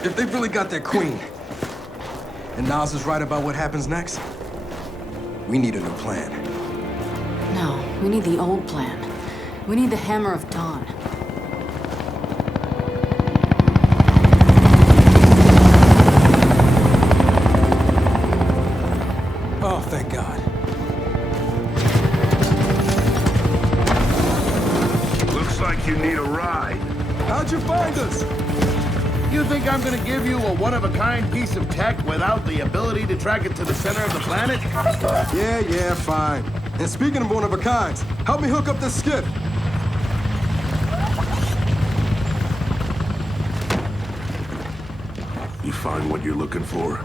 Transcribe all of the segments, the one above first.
If they really got their queen, and Nas is right about what happens next, we need a new plan. No, we need the old plan. We need the Hammer of Dawn. Oh, thank God. Looks like you need a ride. How'd you find us? You think I'm gonna give you a one-of-a-kind piece of tech without the ability to track it to the center of the planet? Yeah, fine. And speaking of one-of-a-kinds, help me hook up this skiff. You find what you're looking for?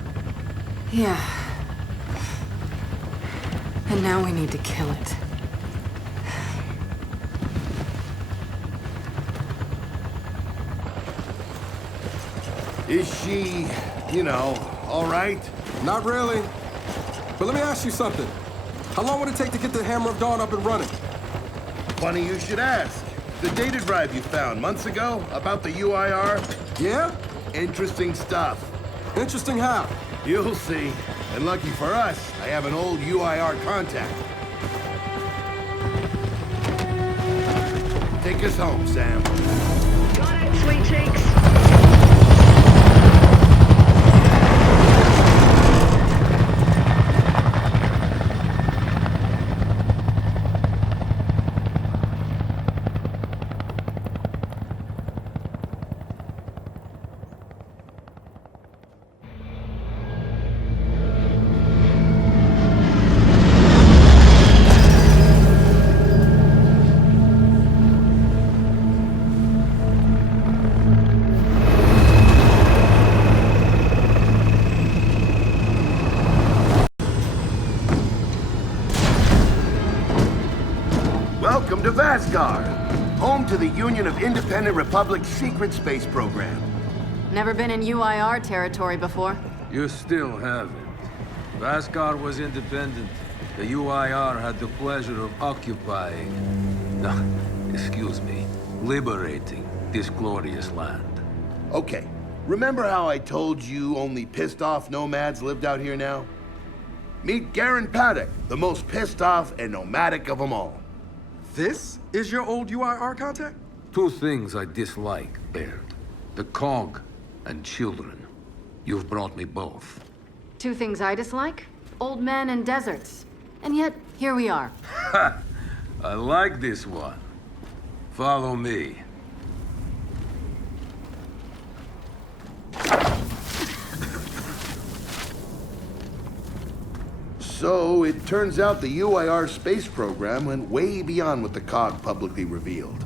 Yeah. And now we need to kill it. Is she, all right? Not really. But let me ask you something. How long would it take to get the Hammer of Dawn up and running? Funny you should ask. The data drive you found months ago about the UIR? Yeah? Interesting stuff. Interesting how? You'll see. And lucky for us, I have an old UIR contact. Take us home, Sam. Got it, sweet cheeks. Welcome to Vasgar, home to the Union of Independent Republics secret space program. Never been in UIR territory before. You still haven't. Vasgar was independent. The UIR had the pleasure of occupying... No, excuse me. Liberating this glorious land. Okay, remember how I told you only pissed-off nomads lived out here now? Meet Garen Paddock, the most pissed-off and nomadic of them all. This is your old UIR contact? Two things I dislike, Baird. The Cog and children. You've brought me both. Two things I dislike? Old men and deserts. And yet, here we are. Ha! I like this one. Follow me. So, it turns out the UIR space program went way beyond what the COG publicly revealed.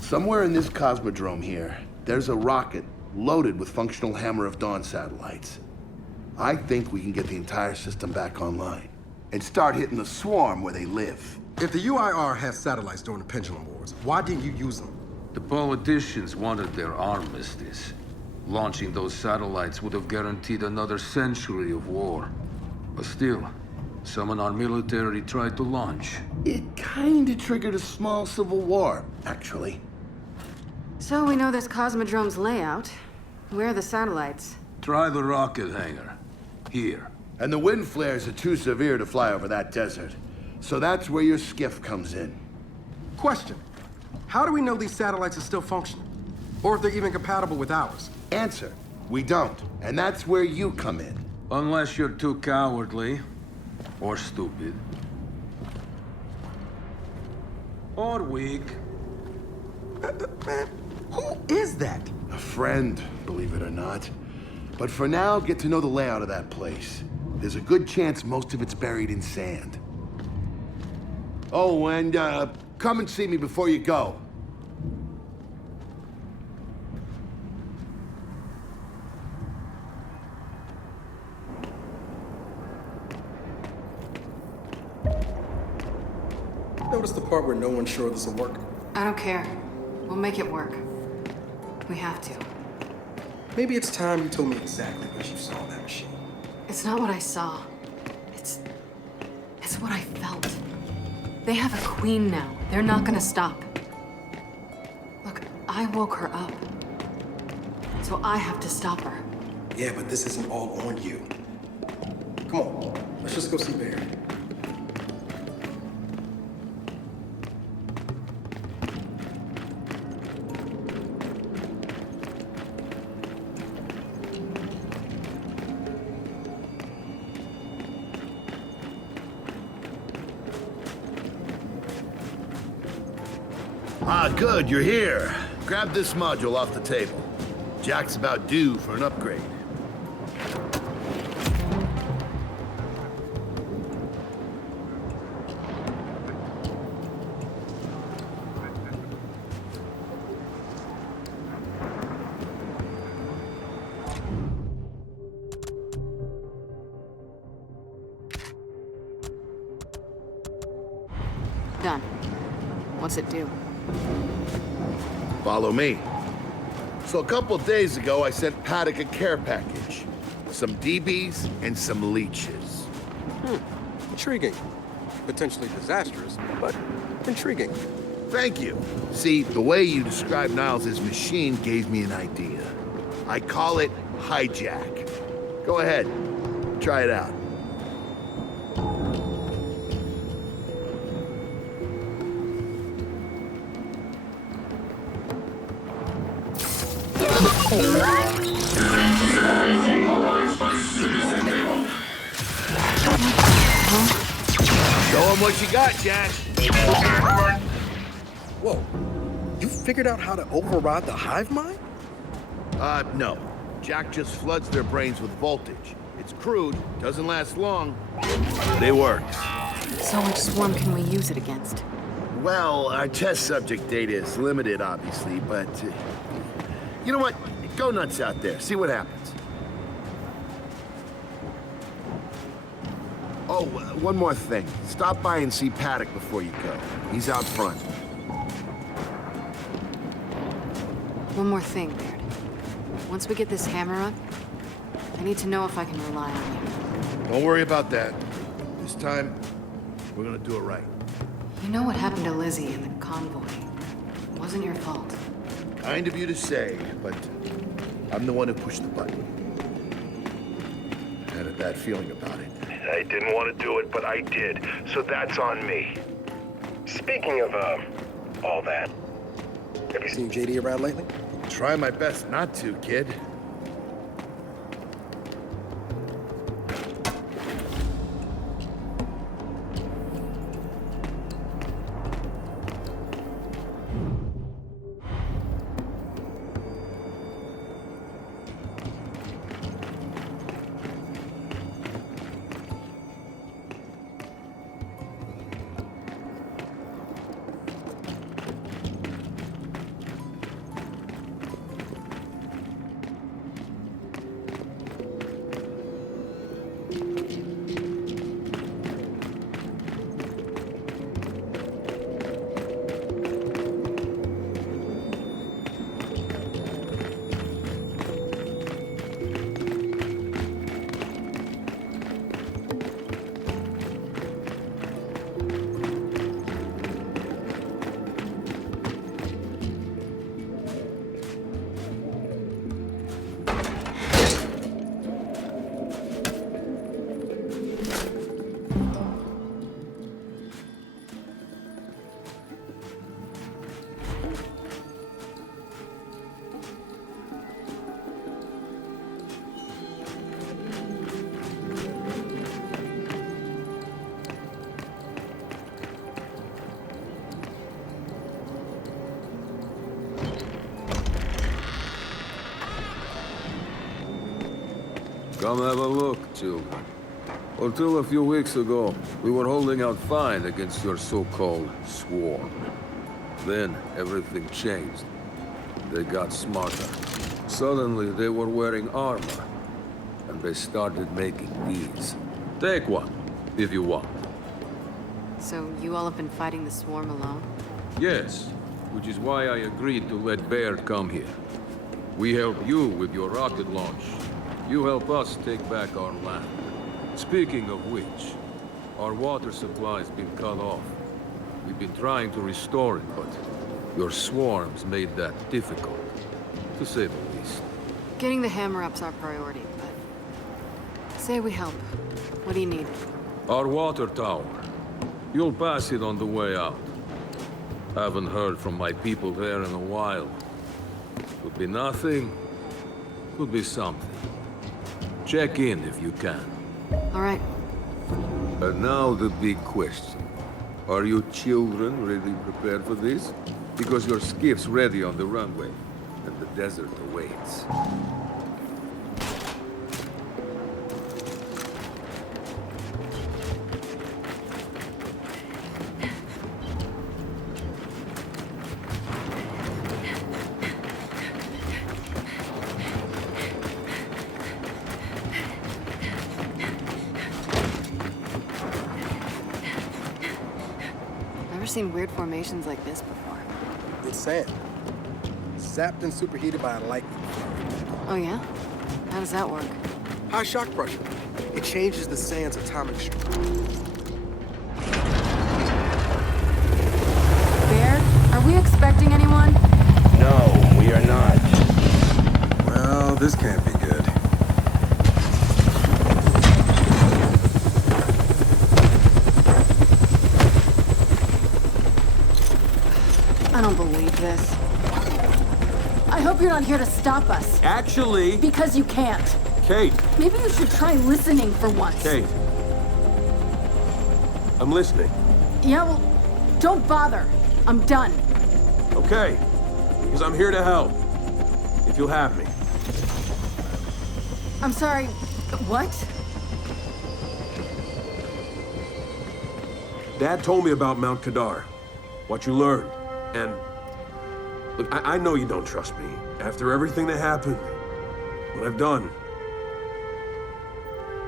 Somewhere in this cosmodrome here, there's a rocket loaded with functional Hammer of Dawn satellites. I think we can get the entire system back online and start hitting the swarm where they live. If the UIR has satellites during the Pendulum Wars, why didn't you use them? The politicians wanted their armistice. Launching those satellites would have guaranteed another century of war. But still, some in our military tried to launch. It kinda triggered a small civil war, actually. So we know this Cosmodrome's layout. Where are the satellites? Try the rocket hangar. Here. And the wind flares are too severe to fly over that desert. So that's where your skiff comes in. Question. How do we know these satellites are still functional? Or if they're even compatible with ours? Answer, we don't. And that's where you come in. Unless you're too cowardly. Or stupid. Or weak. Man, who is that? A friend, believe it or not. But for now, get to know the layout of that place. There's a good chance most of it's buried in sand. Oh, and come and see me before you go. Notice the part where no one's sure this will work? I don't care. We'll make it work. We have to. Maybe it's time you told me exactly what you saw in that machine. It's not what I saw. It's what I felt. They have a queen now. They're not gonna stop. Look, I woke her up. So I have to stop her. Yeah, but this isn't all on you. Come on, let's just go see Barry. Ah, good, you're here. Grab this module off the table. Jack's about due for an upgrade. Done. What's it do? Follow me. So a couple days ago, I sent Paddock a care package. Some DBs and some leeches. Intriguing. Potentially disastrous, but intriguing. Thank you. See, the way you described Niles' machine gave me an idea. I call it Hijack. Go ahead. Try it out. Show him what you got, Jack. Whoa. You figured out how to override the hive mind? No. Jack just floods their brains with voltage. It's crude, doesn't last long, but it works. So which swarm can we use it against? Well, our test subject data is limited, obviously, but... you know what? Go nuts out there. See what happens. Oh, one more thing. Stop by and see Paddock before you go. He's out front. One more thing, Baird. Once we get this hammer up, I need to know if I can rely on you. Don't worry about that. This time, we're gonna do it right. You know what happened to Lizzie in the convoy. It wasn't your fault. Kind of you to say, but I'm the one who pushed the button. I had a bad feeling about it. I didn't want to do it, but I did, so that's on me. Speaking of, all that, Have you seen JD around lately? Try my best not to, kid. Come have a look, children. Until a few weeks ago, we were holding out fine against your so-called swarm. Then, everything changed. They got smarter. Suddenly, they were wearing armor. And they started making these. Take one, if you want. So you all have been fighting the swarm alone? Yes, which is why I agreed to let Baird come here. We help you with your rocket launch. You help us take back our land. Speaking of which, our water supply's been cut off. We've been trying to restore it, but your swarms made that difficult, to say the least. Getting the hammer-up's our priority, but... Say we help. What do you need? Our water tower. You'll pass it on the way out. Haven't heard from my people there in a while. Could be nothing, could be something. Check in if you can. All right. And now the big question. Are you children really prepared for this? Because your skiff's ready on the runway, and the desert awaits. Never seen weird formations like this before. It's sand. Zapped and superheated by a lightning flare. Oh yeah? How does that work? High shock pressure. It changes the sand's atomic structure. Baird, are we expecting anyone? No, we are not. Well, this can't be good. I don't believe this. I hope you're not here to stop us. Actually, Because you can't. Kate, Maybe you should try listening for once. Kate. I'm listening. Yeah, well, don't bother. I'm done. Okay. Because I'm here to help. If you'll have me. I'm sorry. What? Dad told me about Mount Kadar. What you learned. And look, I know you don't trust me. After everything that happened, what I've done,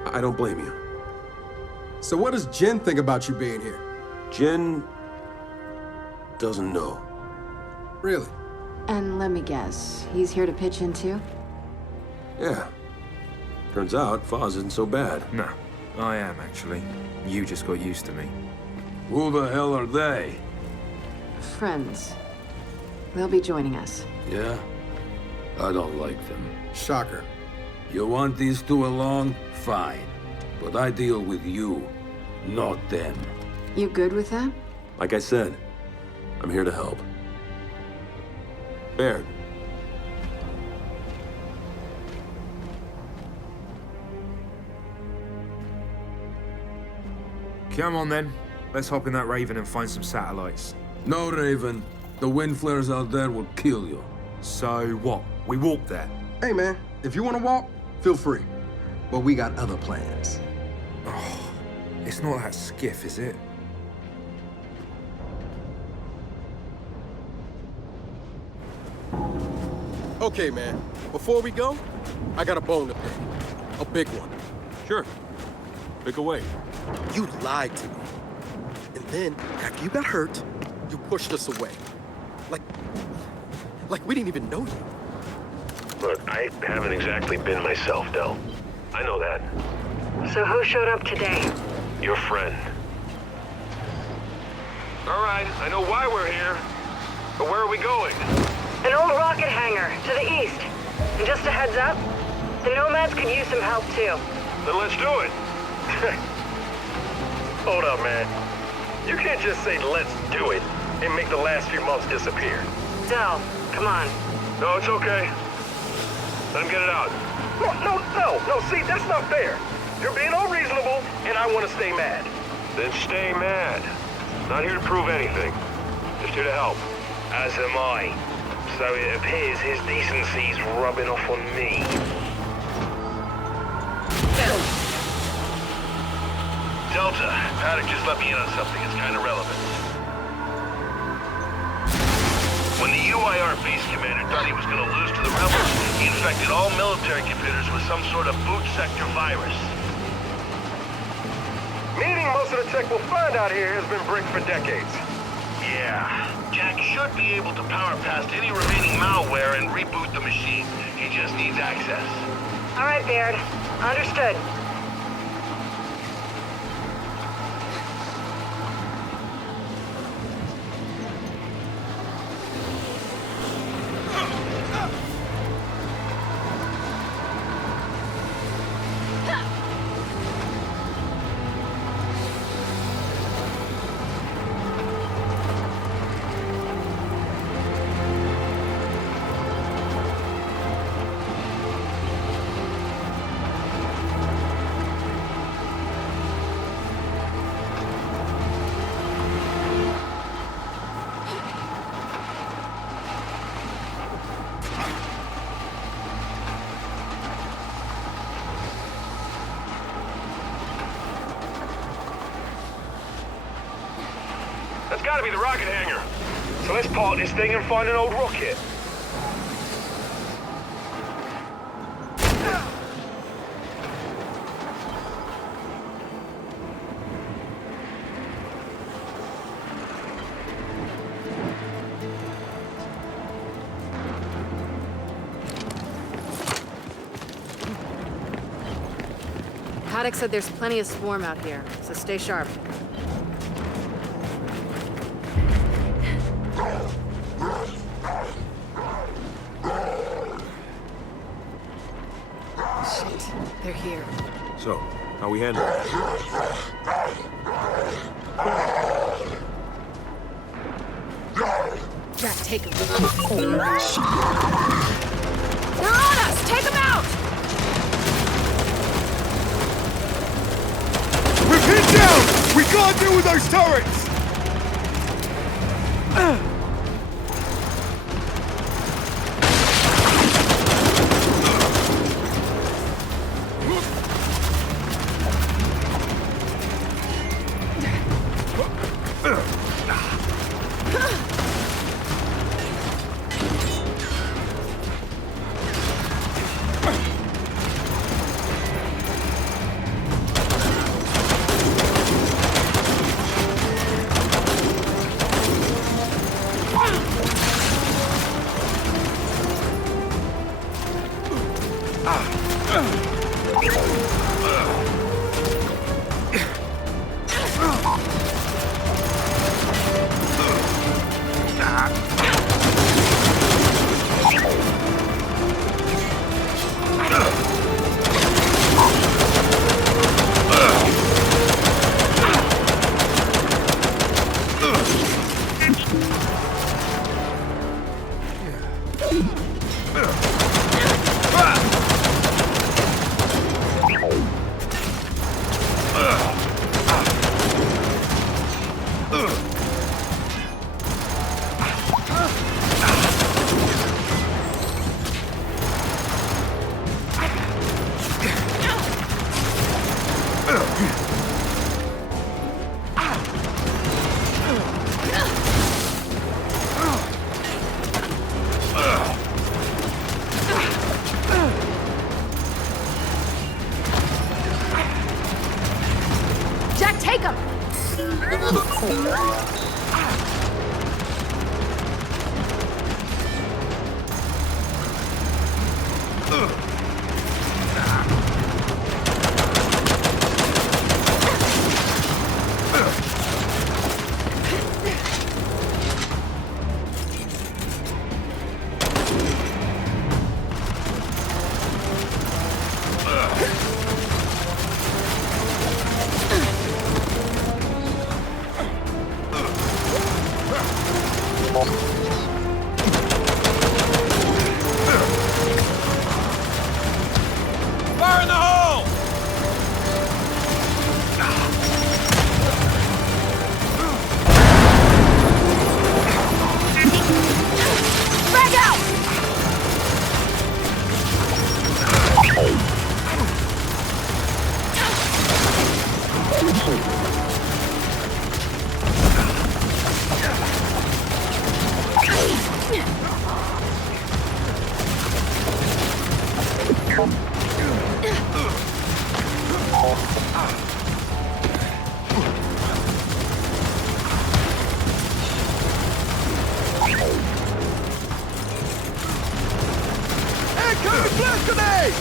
I don't blame you. So what does Jin think about you being here? Jin doesn't know. Really? And let me guess, he's here to pitch in too? Yeah. Turns out Foz isn't so bad. No, I am actually. You just got used to me. Who the hell are they? Friends. They'll be joining us. Yeah? I don't like them. Shocker. You want these two along? Fine. But I deal with you, not them. You good with that? Like I said, I'm here to help. Baird. Come on then. Let's hop in that Raven and find some satellites. No, Raven. The wind flares out there will kill you. So what? We walk there. Hey, man, if you want to walk, feel free. But we got other plans. It's not that skiff, is it? Okay, man, before we go, I got a bone to pick. A big one. Sure. Pick away. You lied to me. And then, after you got hurt, you pushed us away. Like we didn't even know you. Look, I haven't exactly been myself, Del. I know that. So who showed up today? Your friend. All right, I know why we're here. But where are we going? An old rocket hangar to the east. And just a heads up, the Nomads could use some help too. Then let's do it. Hold up, man. You can't just say let's do it and make the last few months disappear. Del, come on. No, it's okay. Let him get it out. No, see, that's not fair. You're being unreasonable, and I want to stay mad. Then stay mad. Not here to prove anything. Just here to help. As am I. So it appears his decency's rubbing off on me. Delta, Paddock just let me in on something that's kind of relevant. When the UIR base commander thought he was going to lose to the rebels, he infected all military computers with some sort of boot sector virus. Meaning most of the tech we'll find out here has been bricked for decades. Yeah. Jack should be able to power past any remaining malware and reboot the machine. just needs access. All right, Baird. Understood. That's gotta be the rocket hangar. So let's park this thing and find an old rocket. Haddock said there's plenty of swarm out here, so stay sharp. Shit, they're here. So, how we handle it? Jack, take him. They're on us! Take them out! We're pinned down! We can't deal with those turrets! Jack, take him! Fire in the hole! Frag out! Incoming blast grenade!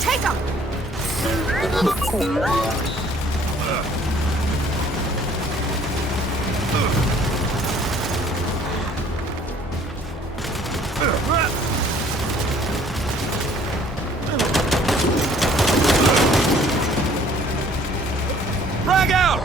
Take him! Frag out!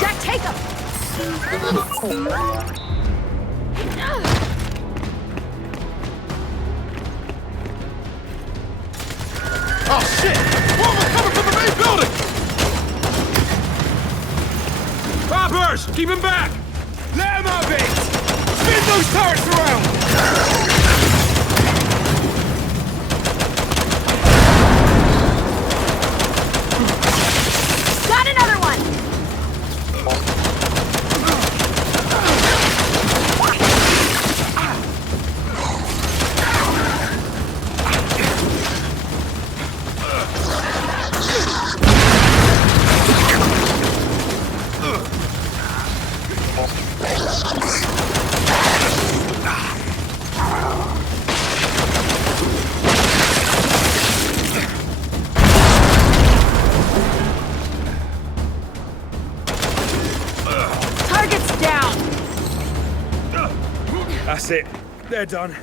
Jack, take him! Oh shit! Woman coming from the main building! Poppers! Keep him back! Let him have it! Spin those turrets around! Got another one! Target's down! That's it. They're done.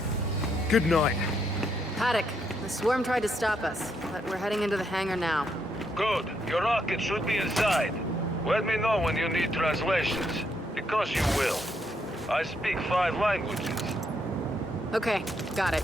Good night. Paddock, the swarm tried to stop us, but we're heading into the hangar now. Good. Your rocket should be inside. Let me know when you need translations, because you will. I speak 5 languages. Okay, got it.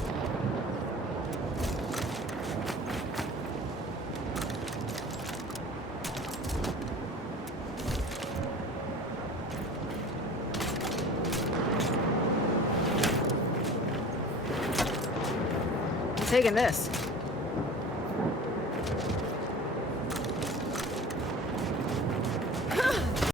I'm taking this.